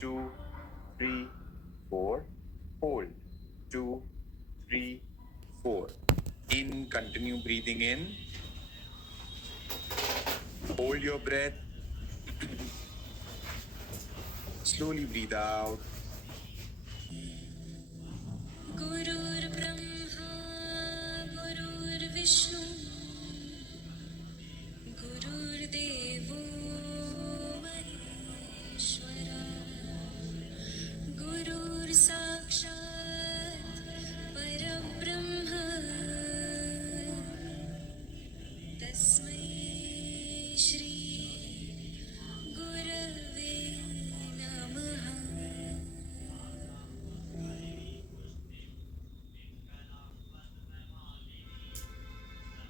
2, 3, 4. Hold. 2, 3, 4. In, continue breathing in. Hold your breath. Slowly breathe out. गुरुर्ब्रह्मा गुरुर्विष्णु गुरुर्देवो महेश्वरा गुरुर्साक्षात् परब्रह्म तस्मै श्री गुरवे नमः.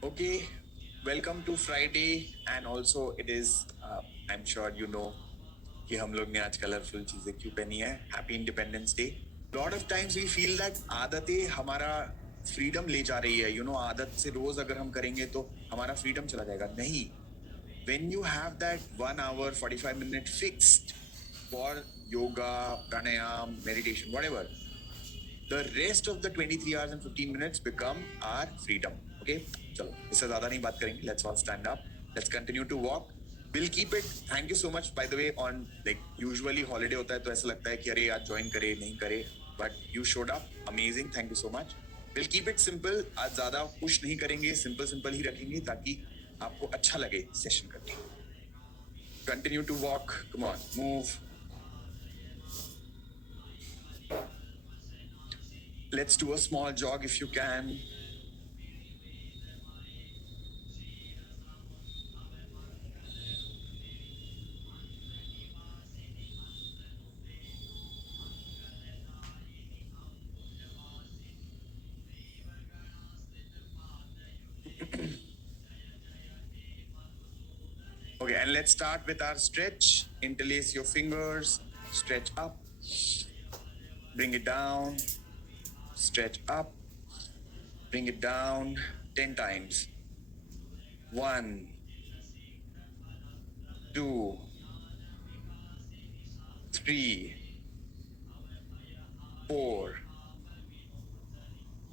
Okay, welcome to Friday, and also it is, I'm sure you know कि हम लोग ने आज कलरफुल चीजें क्यों पहनी है. Happy independence day. Lot of times we feel that आदतें हमारा फ्रीडम ले जा रही है. आदत से रोज अगर हम करेंगे तो हमारा फ्रीडम चला जाएगा. नहीं. When you have that 1 hour 45 minute fixed for yoga, pranayam, meditation, whatever, the rest of the 23 hours and 15 minutes become our freedom. Okay, चलो इससे ज्यादा नहीं बात करेंगे. Let's all stand up. Let's continue to walk. We'll keep it. Thank you so much, by the way. On like usually holiday होता है तो ऐसा लगता है कि अरे आज join करे नहीं करे, but you showed up. Amazing. Thank you so much. We'll keep it simple. आज ज्यादा push नहीं करेंगे. Simple ही रखेंगे ताकि आपको अच्छा लगे session करके. Continue to walk. Come on, move. Let's do a small jog if you can. Okay, and let's start with our stretch. Interlace your fingers, stretch up, bring it down, stretch up, bring it down 10 times. 1, 2, 3, 4,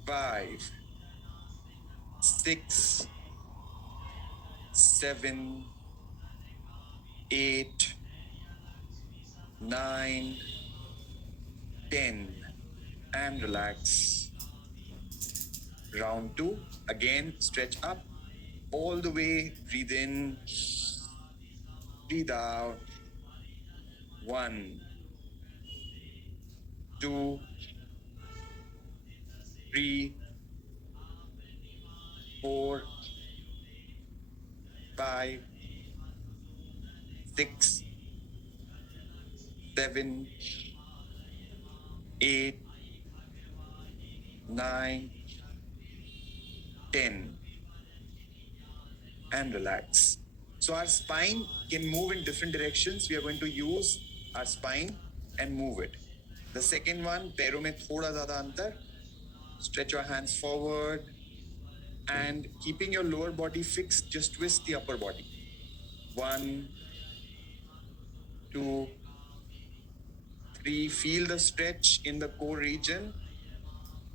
5, 6, 7, 8, 9, 10, and relax. Round 2, again stretch up all the way, breathe in, breathe out. 1, 2, 3, 4, 5, 6, 7, 8, 9, 10, and relax. So our spine can move in different directions. We are going to use our spine and move it. The second one, पैरों में थोड़ा ज़्यादा अंतर. Stretch your hands forward, and keeping your lower body fixed, just twist the upper body. 1, 2, 3. Feel the stretch in the core region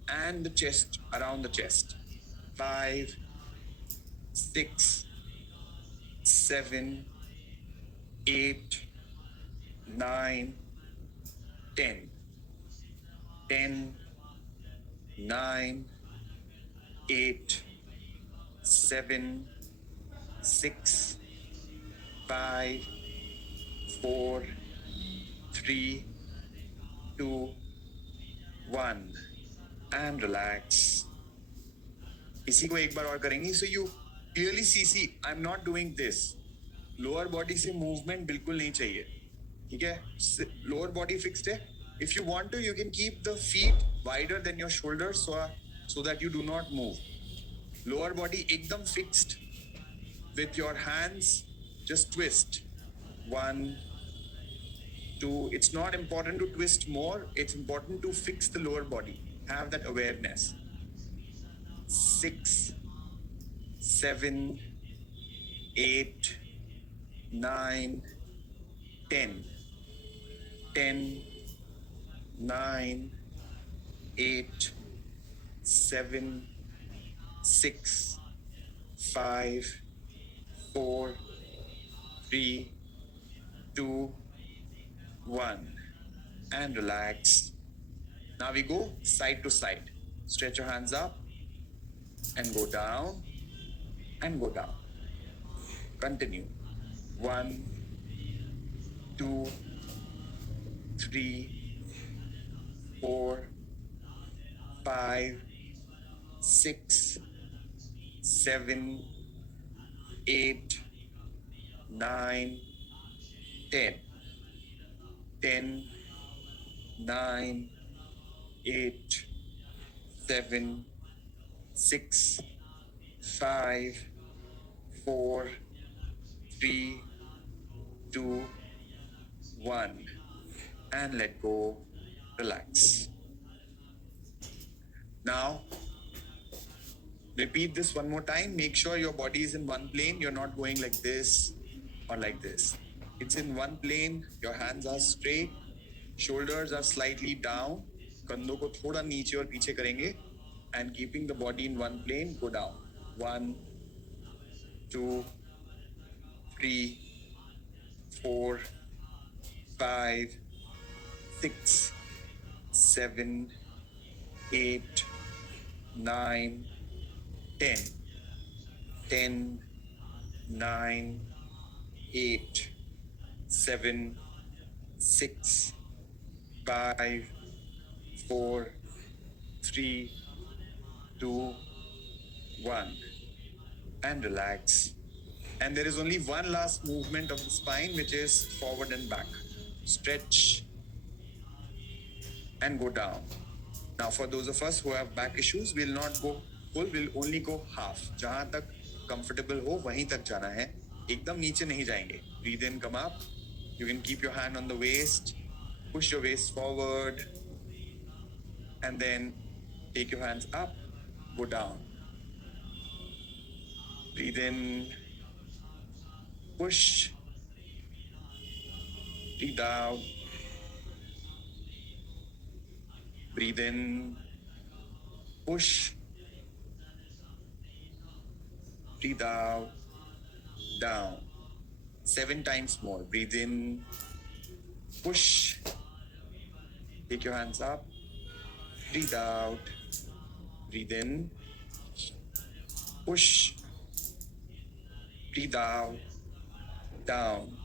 and the chest, around the chest. 5, 6, 7, 8, 9, 10. 10, 9, 8, 7, 6, 5, 4, 3, 2, 1, and relax. इसी को एक बार और करेंगे. So you clearly see, I'm not doing this. Lower body से movement बिल्कुल नहीं चाहिए. ठीक है? Lower body fixed है. If you want to, you can keep the feet wider than your shoulders so that you do not move. Lower body एकदम fixed. With your hands, just twist. 1, 2. It's not important to twist more. It's important to fix the lower body. Have that awareness. 6, 7, 8, 9, 10. 10, 9, 8, 7, 6, 5, 4, 3, 2, 1. And relax. Now we go side to side. Stretch your hands up and go down and go down. Continue. 1, 2, 3, 4, 5, 6, 7, 8, 9, 10. 10, 9, 8, 7, 6, 5, 4, 3, 2, 1. And let go. Relax. Now, repeat this one more time. Make sure your body is in one plane. You're not going like this or like this. It's in one plane. Your hands are straight. Shoulders are slightly down. कंधों को थोड़ा नीचे और पीछे करेंगे. And keeping the body in one plane, go down. 1, 2, 3, 4, 5, 6, 7, 8, 9, 10. 10, 9, 8, 7, 6, 5, 4, 3, 2, 1. And relax. And there is only one last movement of the spine, which is forward and back. Stretch and go down. Now, for those of us who have back issues, we'll not go full, we'll only go half. जहां तक comfortable हो वहीं तक जाना है. एकदम नीचे नहीं जाएंगे. Breathe in, come up. You can keep your hand on the waist. Push your waist forward. And then take your hands up. Go down. Breathe in. Push. Breathe out. Breathe in. Push. Breathe out. Down. 7 times more. Breathe in. Push. Take your hands up. Breathe out. Breathe in. Push. Breathe out. Down.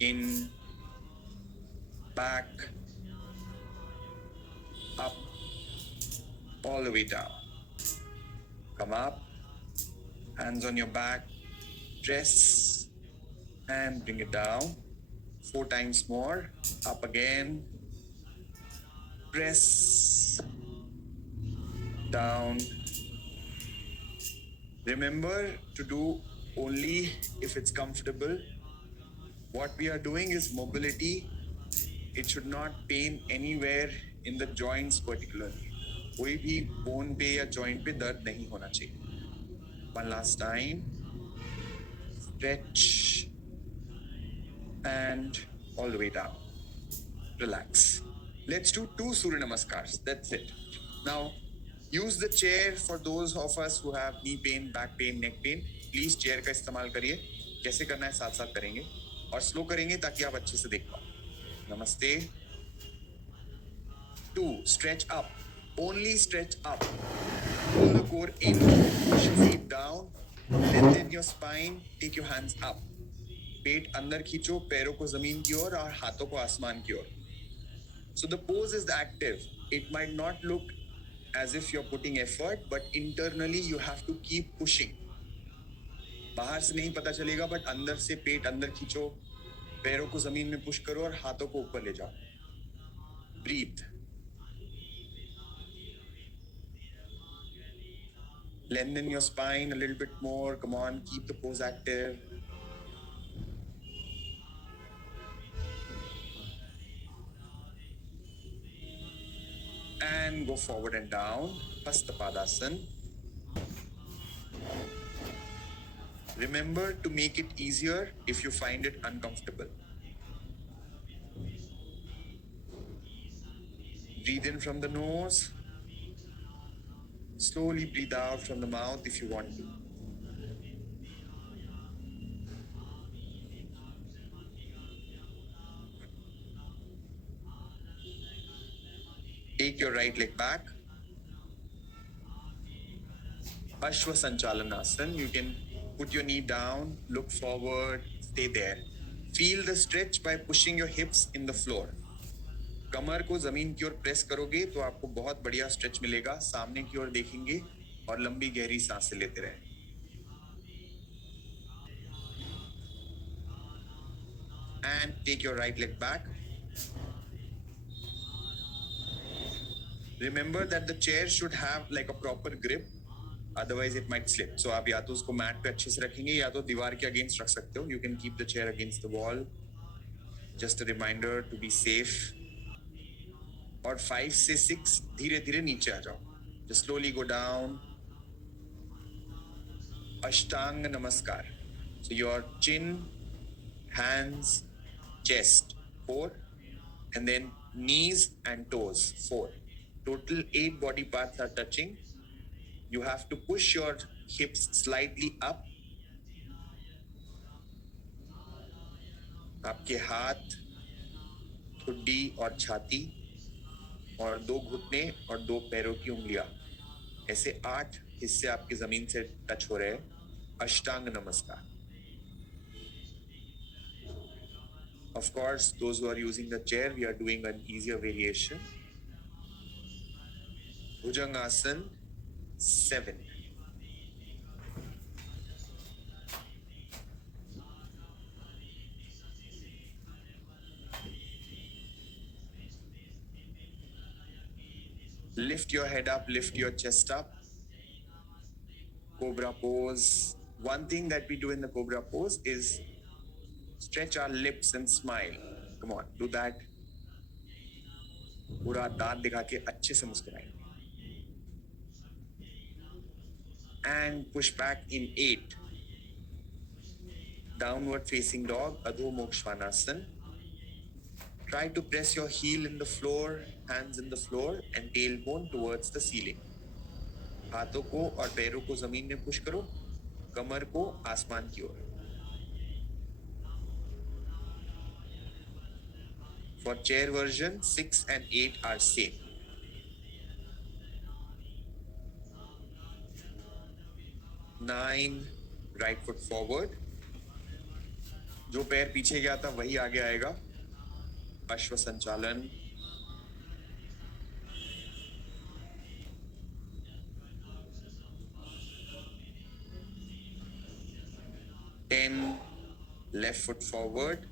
In. Back. Up. All the way down. Come up. Hands on your back. Press. And bring it down. 4 times more. Up again. Press. Down. Remember to do only if it's comfortable. What we are doing is mobility. It should not pain anywhere in the joints particularly. कोई भी bone पे या joint पे दर्द नहीं होना चाहिए. One last time. Stretch. And all the way down. Relax. Let's do 2 Surya Namaskars. That's it. Now, use the chair for those of us who have knee pain, back pain, neck pain. Please chair का इस्तेमाल करिए. कैसे करना है साथ साथ करेंगे और स्लो करेंगे ताकि आप अच्छे से देख पाओ. Namaste. 2. Stretch up. Only stretch up. Pull the core in. Push feet down. Lengthen your spine. Take your hands up. पेट अंदर खींचो, पैरों को जमीन की ओर और हाथों को आसमान की ओर. So the pose is active. It might not look as if you're putting effort, but internally you have to keep pushing. बाहर से नहीं पता चलेगा, but अंदर से पेट अंदर खींचो, पैरों को जमीन में पुश करो और हाथों को ऊपर ले जाओ. Breathe. Lengthen your spine a little bit more. Come on, keep the pose active. And go forward and down. Hastapadasana. Remember to make it easier if you find it uncomfortable. Breathe in from the nose. Slowly breathe out from the mouth if you want to. Take your right leg back. Ashwa Sanchalanasana. You can put your knee down, look forward, stay there. Feel the stretch by pushing your hips in the floor. कमर को जमीन की ओर press करोगे तो आपको बहुत बढ़िया stretch मिलेगा. सामने की ओर देखेंगे और लंबी गहरी सांसें लेते रहें. And take your right leg back. Remember that the chair should have like a proper grip, otherwise it might slip. So आप या तो उसको मैट पे अच्छे से रखेंगे या तो दीवार के अगेंस्ट रख सकते हो. You can keep the chair against the wall. Just a reminder to be safe. और 5 से 6 धीरे धीरे नीचे आ जाओ. Just slowly go down. Ashtanga Namaskar. So your chin, hands, chest 4, and then knees and toes 4. Total 8 body parts are touching. You have to push your hips slightly up. आपके हाथ, ठुड्डी और छाती और 2 घुटने और 2 पैरों की उंगलियां, ऐसे 8 हिस्से आपके जमीन से टच हो रहे हैं. अष्टांग नमस्कार. Of course, those who are using the chair, we are doing an easier variation. Bhujangasana 7. Lift your head up, lift your chest up. Cobra pose. One thing that we do in the cobra pose is stretch our lips and smile. Come on, do that. पूरा दांत दिखा के अच्छे से मुस्कुराएं. And push back in 8. Downward facing dog, Adho Mokshvanasana. Try to press your heel in the floor, hands in the floor, and tailbone towards the ceiling. हाथों को और पैरों को जमीन में पुश करो, कमर को आसमान की ओर. For chair version, 6 and 8 are same. 9, right foot forward. जो पैर पीछे गया था वही आगे आएगा. अश्व संचालन. Left foot forward.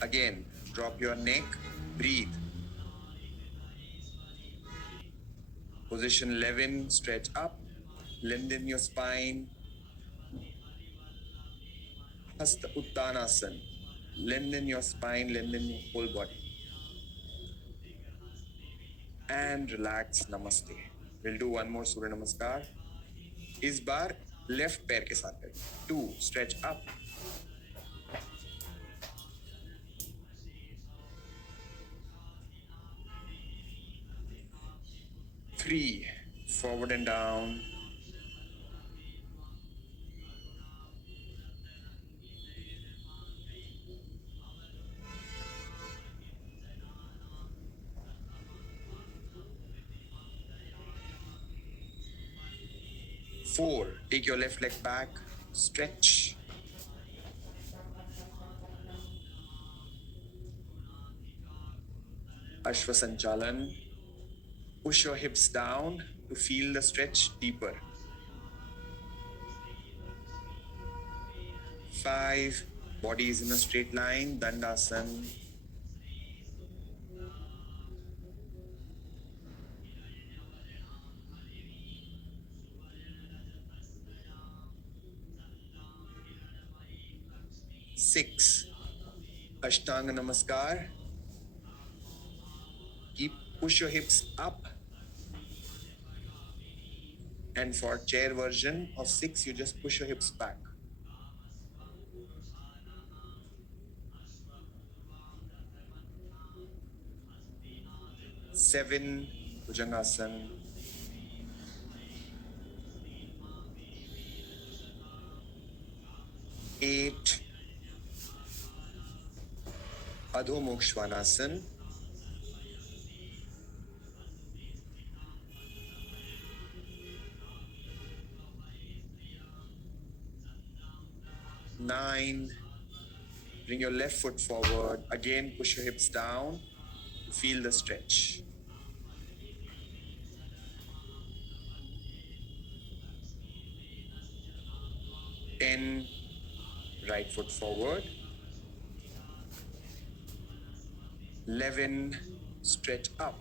Again, drop your neck, breathe. Position 11, stretch up, lengthen your spine. Hasta Uttanasana. Lengthen your spine, lengthen your whole body. And relax, namaste. We'll do one more Surya Namaskar. इस बार left पैर के साथ करें. 2, stretch up. 3, forward and down. 4, take your left leg back, stretch. Ashwa Sanchalan. Push your hips down to feel the stretch deeper. 5, body is in a straight line, Dandasana. 6, Ashtanga Namaskar. Push your hips up. And for chair version of 6, you just push your hips back. 7 Bhujangasana, 8 Adho Mokshwanasana, 9 bring your left foot forward, again push your hips down, feel the stretch. 10 right foot forward, 11 stretch up,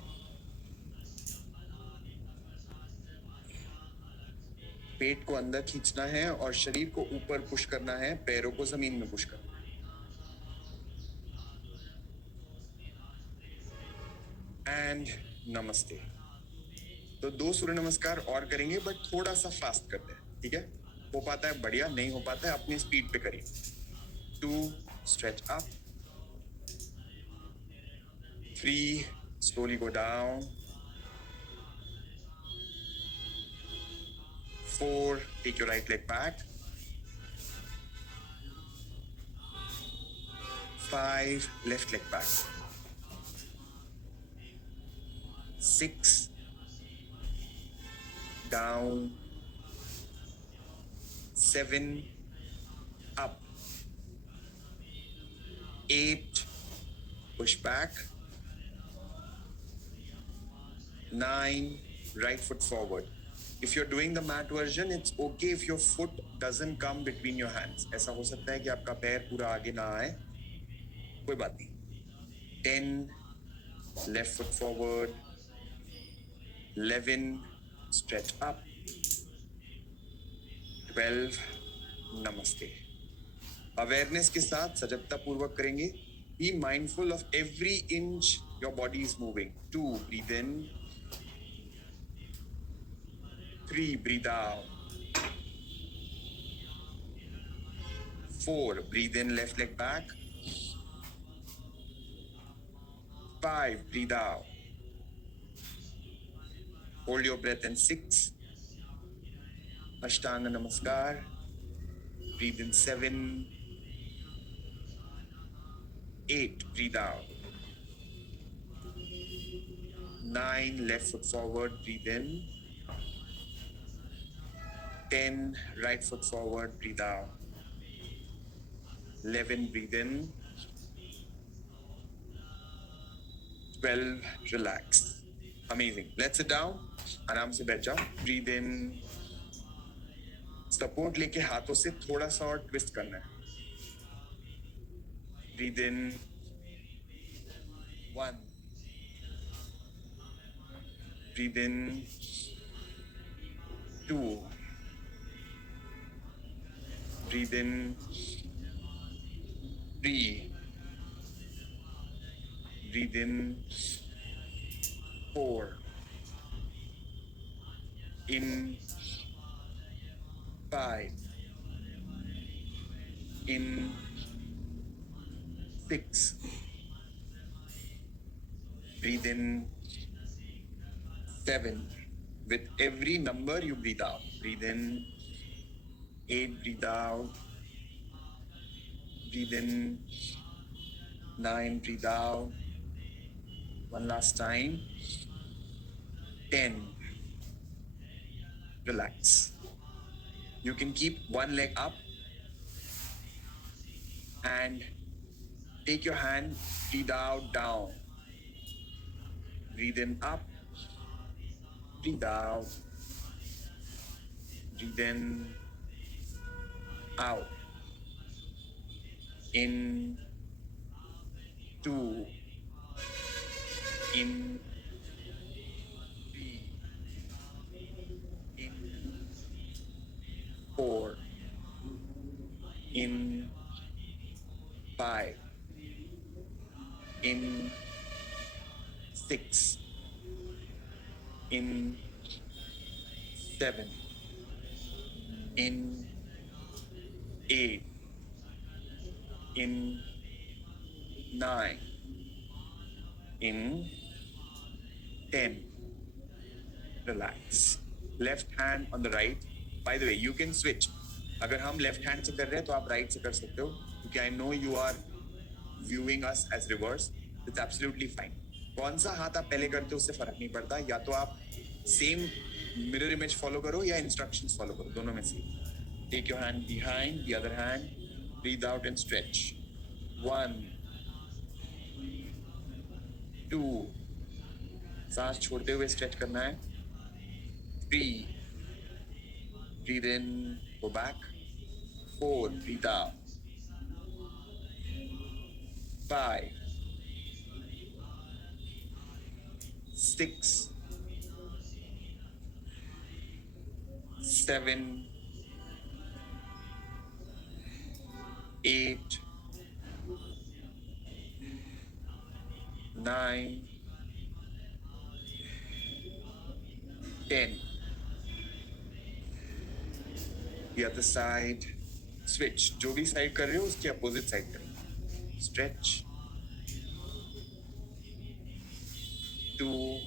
पेट को अंदर खींचना है और शरीर को ऊपर push करना है, पैरों को जमीन में पुश करना है। एंड नमस्ते। तो 2 सूर्य नमस्कार और करेंगे बट थोड़ा सा फास्ट करते हैं, ठीक है? हो पाता है बढ़िया, नहीं हो पाता है अपनी स्पीड पे करिए। 2 stretch up, 3 slowly go down, 4 take your right leg back, 5 left leg back, 6 down, 7 up, 8 push back, 9 right foot forward. If you're doing the mat version, it's okay if your foot doesn't come between your hands. ऐसा हो सकता है कि आपका पैर पूरा आगे ना आए, कोई बात नहीं. 10 left foot forward, 11 stretch up, 12 namaste. Awareness के साथ सजगता पूर्वक करेंगे. Be mindful of every inch your body is moving. 2 breathe in, 3 breathe out, 4 breathe in, left leg back, 5 breathe out, hold your breath in 6, Ashtanga Namaskar, breathe in 7, 8 breathe out, 9 left foot forward, breathe in, 10 right foot forward, breathe out, 11 breathe in, 12 relax. Amazing. Let's sit down. आराम से बैठ जाओ. Breathe in. Support लेके हाथों से थोड़ा सा और ट्विस्ट करना है. Breathe in. 1. Breathe in. 2. Breathe in. 3. Breathe in. 4. In. 5. In. 6. Breathe in. 7. With every number you breathe out. Breathe in. 8 breathe out. Breathe in. 9 breathe out. One last time. 10. Relax. You can keep one leg up and take your hand, breathe out, down. Breathe in, up. Breathe out. Breathe in, out. In, 2. In, 3. In, 4. In, 5. In, 6. In, 7. In, 8. In, 9. In, 10. Relax. Left hand on the right. By the way, you can switch. अगर हम left hand से कर रहे हैं तो आप right से कर सकते हो, क्योंकि I know you are viewing us as reverse. It's absolutely fine. कौन सा हाथ आप पहले करते हो उससे फर्क नहीं पड़ता. या तो आप सेम मिरर इमेज फॉलो करो या इंस्ट्रक्शंस फॉलो करो, दोनों में से. Take your hand behind the other hand. Breathe out and stretch. 1 2. सांस छोड़ते हुए स्ट्रेच करना है. 3. Breathe in, go back. 4. Breathe out. 5. 6. 7. 8. 9. 10. The other side. Switch. जो भी साइड कर रहे हो उसके अपोजिट साइड करो. Stretch. 2.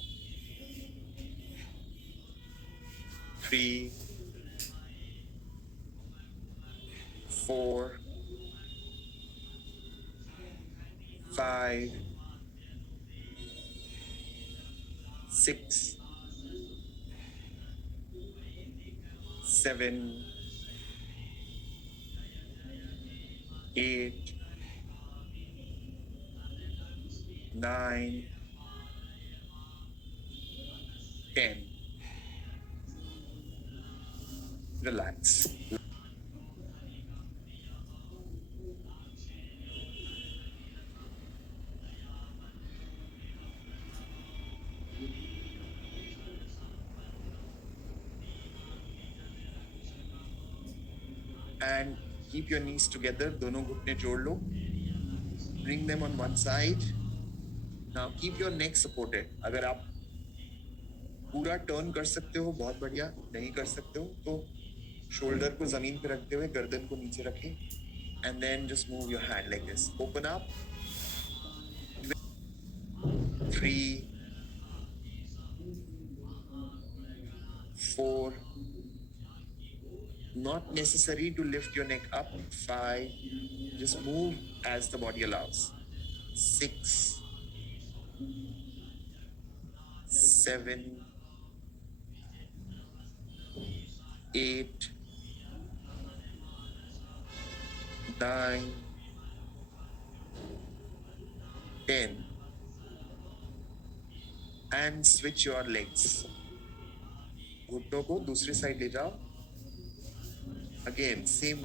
3. 4. 5. 6. 7. 8. 9. 10. Relax. And keep your knees together. दोनों घुटने जोड़ लो. Bring them on one side. Now keep your neck supported. अगर आप पूरा टर्न कर सकते हो बहुत बढ़िया. नहीं कर सकते हो तो शोल्डर को जमीन पे रखते हुए गर्दन को नीचे रखें. And then just move your hand like this. Open up. 3. 4. Not necessary to lift your neck up. 5. Just move as the body allows. 6. 7. 8. 9. 10. And switch your legs. घुटनों को दूसरी साइड ले जाओ. Again, same.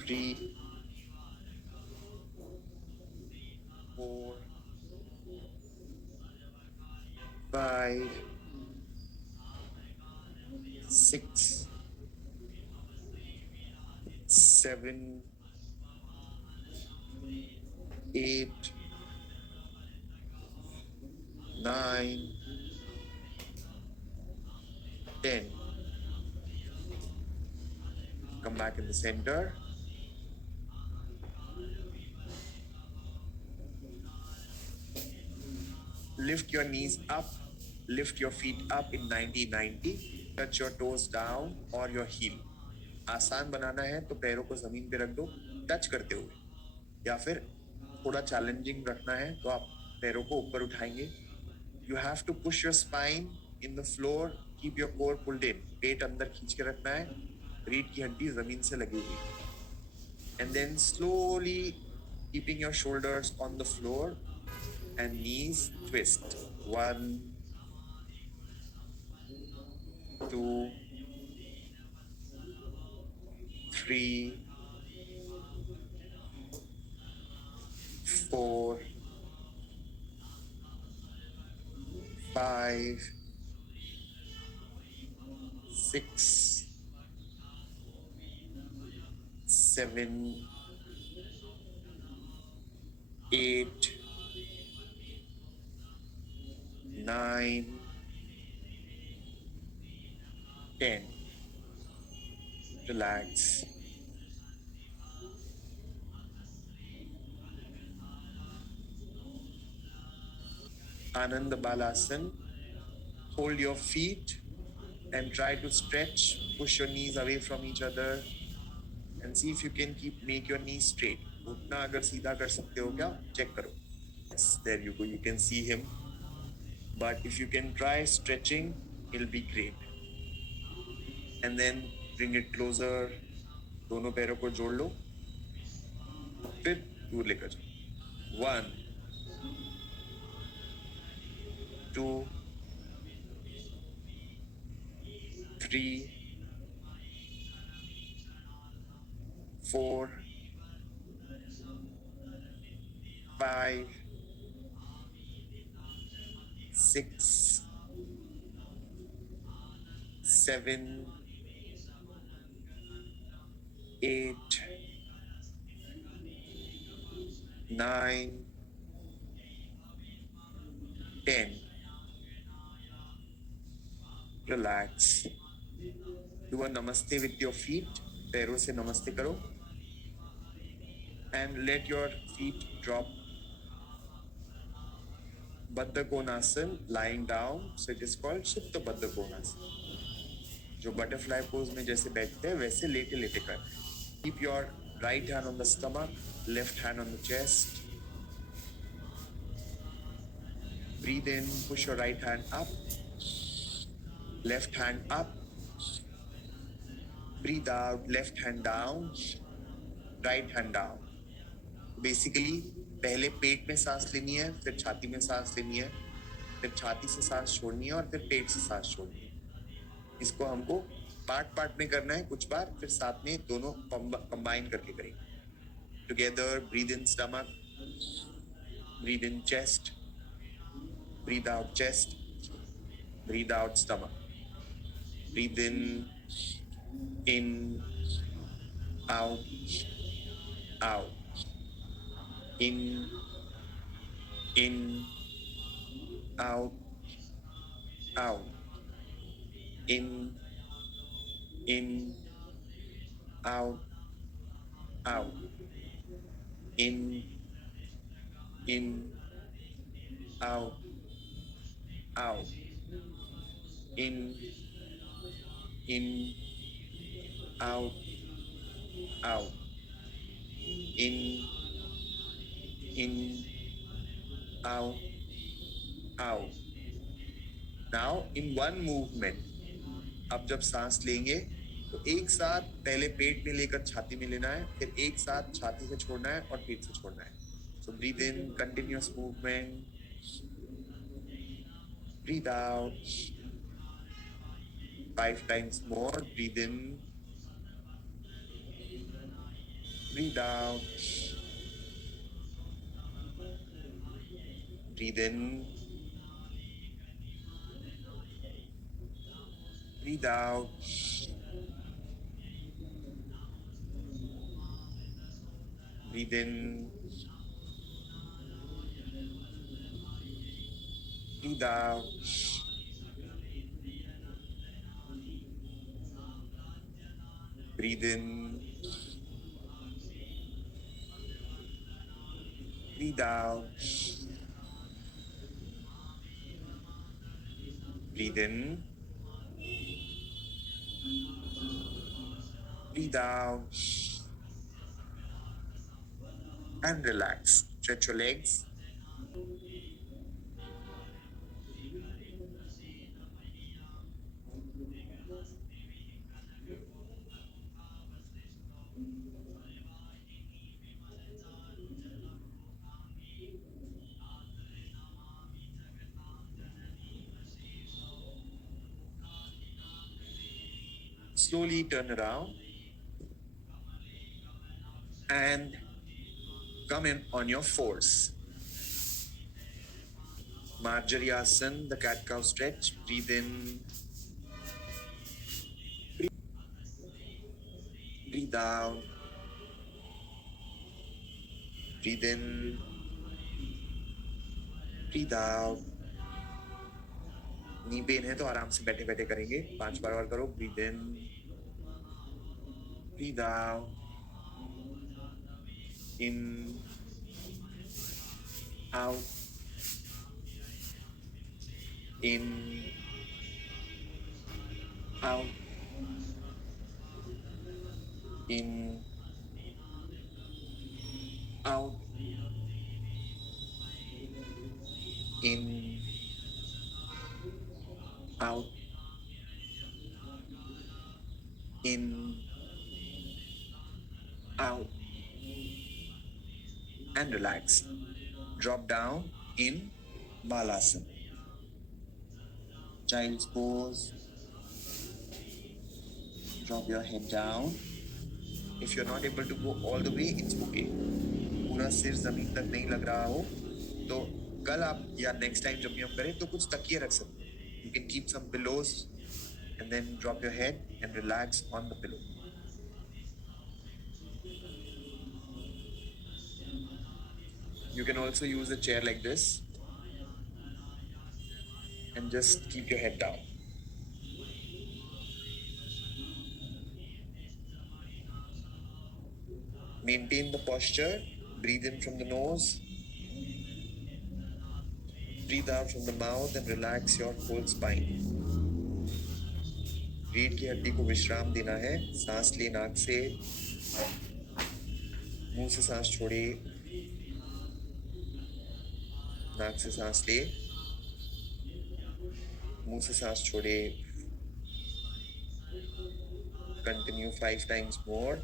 3. 4. 5. 6. 7. 8. 9. 10. Come back in the center. Lift your knees up. Lift your feet up in 90-90. Touch your toes down or your heel. आसान बनाना है तो पैरों को जमीन पे रख दो टच करते हुए, या फिर थोड़ा चैलेंजिंग रखना है तो आप पैरों को ऊपर उठाएंगे. You have to push your spine in the floor. Keep your core pulled in. पेट अंदर खींच के रखना है. रीढ़ की हड्डी जमीन से लगी हुई. And then slowly keeping your shoulders on the floor and knees twist. 1, 2, 3, 4, 5, 6, 7, 8, 9, 10. Relax. Ananda Balasana. Hold your feet and try to stretch. Push your knees away from each other and see if you can make your knees straight. घुटना अगर सीधा कर सकते हो क्या? Check करो. Yes, there you go. You can see him. But if you can try stretching, it'll be great. And then bring it closer. दोनों पैरों को जोड़ लो. फिर दूर लेकर जाओ. 1, 2, 3, 4, 5, 6, 7, 8, 9, 10. Relax. Do a namaste with your feet. पैरों से नमस्ते करो. And let your feet drop. Baddha Konasana, lying down. So it is called Shutta Baddha Konasana. जो butterfly pose में जैसे बैठते हैं वैसे लेटे लेटे कर. Keep your right hand on the stomach, left hand on the chest. Breathe in, push your right hand up, left hand up. Breathe out, left hand down, right hand down. Basically, पहले पेट में सांस लेनी है, फिर छाती में सांस लेनी है, फिर छाती से सांस छोड़नी है और फिर पेट से सांस छोड़नी है. इसको हमको पार्ट में करना है कुछ बार, फिर साथ में दोनों कंबाइन करके करेंगे. Together, breathe in stomach, breathe in chest, breathe out chest, breathe out stomach. Breathe in, out, out, in, out, out, in, out, out, in, out, out, in, out, out, in, out, out. Now in one movement. अब जब सांस लेंगे तो एक साथ पहले पेट में लेकर छाती में लेना है, फिर एक साथ छाती से छोड़ना है और पेट से छोड़ना है. So breathe in, continuous movement. Breathe out. 5 times more. Breathe in. Breathe out. Breathe in. Breathe out. Breathe in. Breathe out. Breathe in. Breathe out. Breathe in. Breathe out. And relax. Stretch your legs. Slowly turn around and come in on your fours. Marjari Asana, the cat cow stretch. Breathe in. Breathe out. Breathe in. Breathe out. Knee pain है तो आराम से बैठे बैठे करेंगे. 5 बार और करो. Breathe in. Breathe out. In. Out. In, out, in, out, in, out, in, out, and relax. Drop down in Balasana. Child's pose. Drop your head down. If you're not able to go all the way, it's okay. पूरा सिर जमीन तक नहीं लग रहा हो तो कल आप या नेक्स्ट टाइम जब भी हम करें तो कुछ तकिए रख सकते हैं. You can keep some pillows and then drop your head and relax on the pillow. You can also use a chair like this and just keep your head down. Maintain the posture. Breathe in from the nose. Breathe out from the mouth and relax your whole spine. रीढ़ की हड्डी को विश्राम देना है. सांस ले नाक से, मुंह से सांस छोड़े, नाक से सांस ले, मुंह से सांस छोड़े. Continue 5 times more.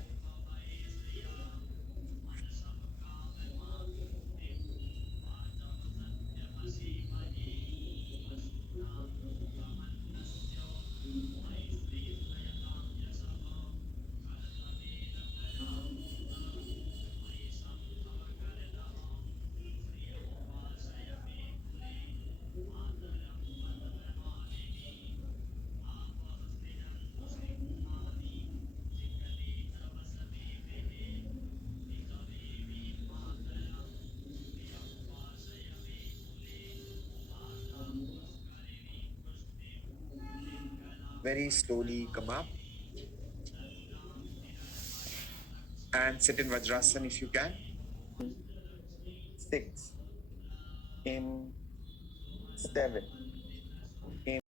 Very slowly come up and sit in Vajrasana if you can. 6, in 7,